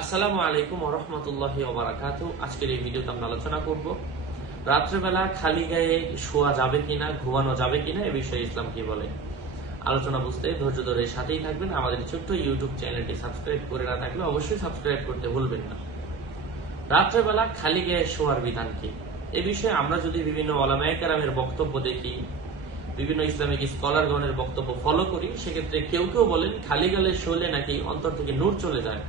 আসসালামু আলাইকুম রহমতুল্লাহি ওবারাকাতু আজকের এই ভিডিওতে আমরা আলোচনা করব রাত্রেবেলা খালি গায়ে শোয়া যাবে কিনা, ঘুমানো যাবে কিনা, এ বিষয়ে ইসলাম কি বলে, আলোচনা বুঝতে ধৈর্য ধরে সাথেই থাকবেন। আমাদের ছোট্ট ইউটিউব চ্যানেলটি সাবস্ক্রাইব করে না থাকলে অবশ্যই সাবস্ক্রাইব করতে ভুলবেন না। রাত্রেবেলা খালি গায়ে শোয়ার বিধান কি? এ বিষয়ে আমরা যদি বিভিন্ন ওলামায়ামের বক্তব্য দেখি, বিভিন্ন ইসলামিক স্কলারগণের বক্তব্য ফলো করি, সেক্ষেত্রে কেউ কেউ বলেন, খালি গালে শোলে নাকি অন্তর থেকে নূর চলে যায়।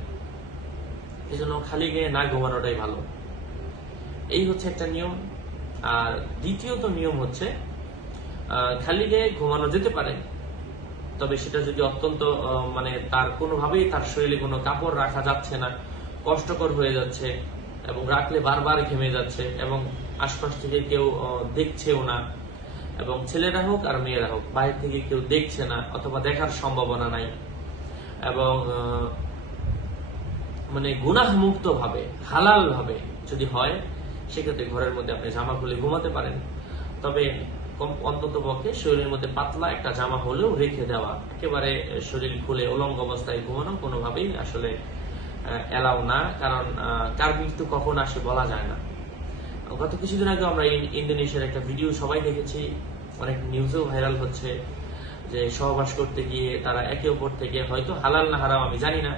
এই জন্য খালি গায়ে না ঘুমানোটাই ভালো। এই হচ্ছে একটা নিয়ম। আর দ্বিতীয়ত নিয়ম হচ্ছে খালি গায়ে ঘুমানো যেতে পারে, তবে সেটা যদি অত্যন্ত মানে তার কোনোভাবেই তার শরীরে কোনো কাপড় রাখা যাচ্ছে না, কষ্টকর হয়ে যাচ্ছে এবং রাখলে বারবার ঘেমে যাচ্ছে এবং আশপাশ থেকে কেউ দেখছেও না এবং ছেলেরা হোক আর মেয়েরা হোক, বাইরে থেকে কেউ দেখছে না অথবা দেখার সম্ভাবনা নাই এবং মানে গুনাহ মুক্ত ভাবে হালাল ভাবে যদি হয়, সেক্ষেত্রে ঘরের মধ্যে আপনি জামা খুলে ঘুমাতে পারেন। তবে অন্তত পক্ষে শরীরের মধ্যে পাতলা একটা জামা হলেও রেখে দেওয়া, একেবারে শরীর খুলে উলঙ্গ অবস্থায় ঘুমানো কোনোভাবেই আসলে এলাও না। কারণ কার মৃত্যু কখন আসে বলা যায় না। গত কিছুদিন আগে আমরা ইন্দোনেশিয়ার একটা ভিডিও সবাই দেখেছি, অনেক নিউজেও ভাইরাল হচ্ছে, যে সহবাস করতে গিয়ে তারা একে অপর থেকে হয়তো হালাল না হারাম আমি জানি না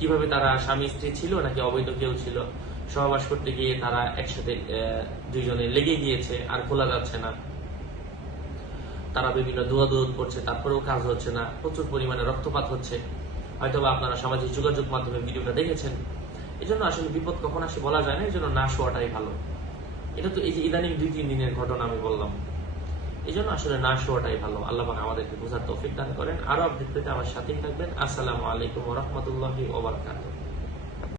কীভাবে তারা স্বামী স্ত্রী ছিল নাকি অবৈধ কেউ ছিল? সহবাস করতে গিয়ে তারা একসাথে দুইজনে লেগে গিয়েছে, আর খোলা যাচ্ছে না। তারা বিভিন্ন দোয়াদোদ করছে তারপরেও কাজ হচ্ছে না। প্রচুর পরিমাণে রক্তপাত হচ্ছে। হয়তোবা আপনারা সামাজিক যোগাযোগ মাধ্যমে ভিডিওটা দেখেছেন। এই জন্য আসলে বিপদ কখন আসে বলা যায় না এই জন্য না শোয়াটাই ভালো। এটা তো এই যে ইদানিং দুই, তিন দিনের ঘটনা আমি বললাম। এই জন্য আসলে না শোয়াটাই ভালো। আল্লাহ পাক আমাদেরকে বোঝার তৌফিক দান করেন। আরও আপডেট পেতে আমার সাথেই থাকবেন। আসসালামু আলাইকুম রহমতুল্লাহি ওবরাকাতুহ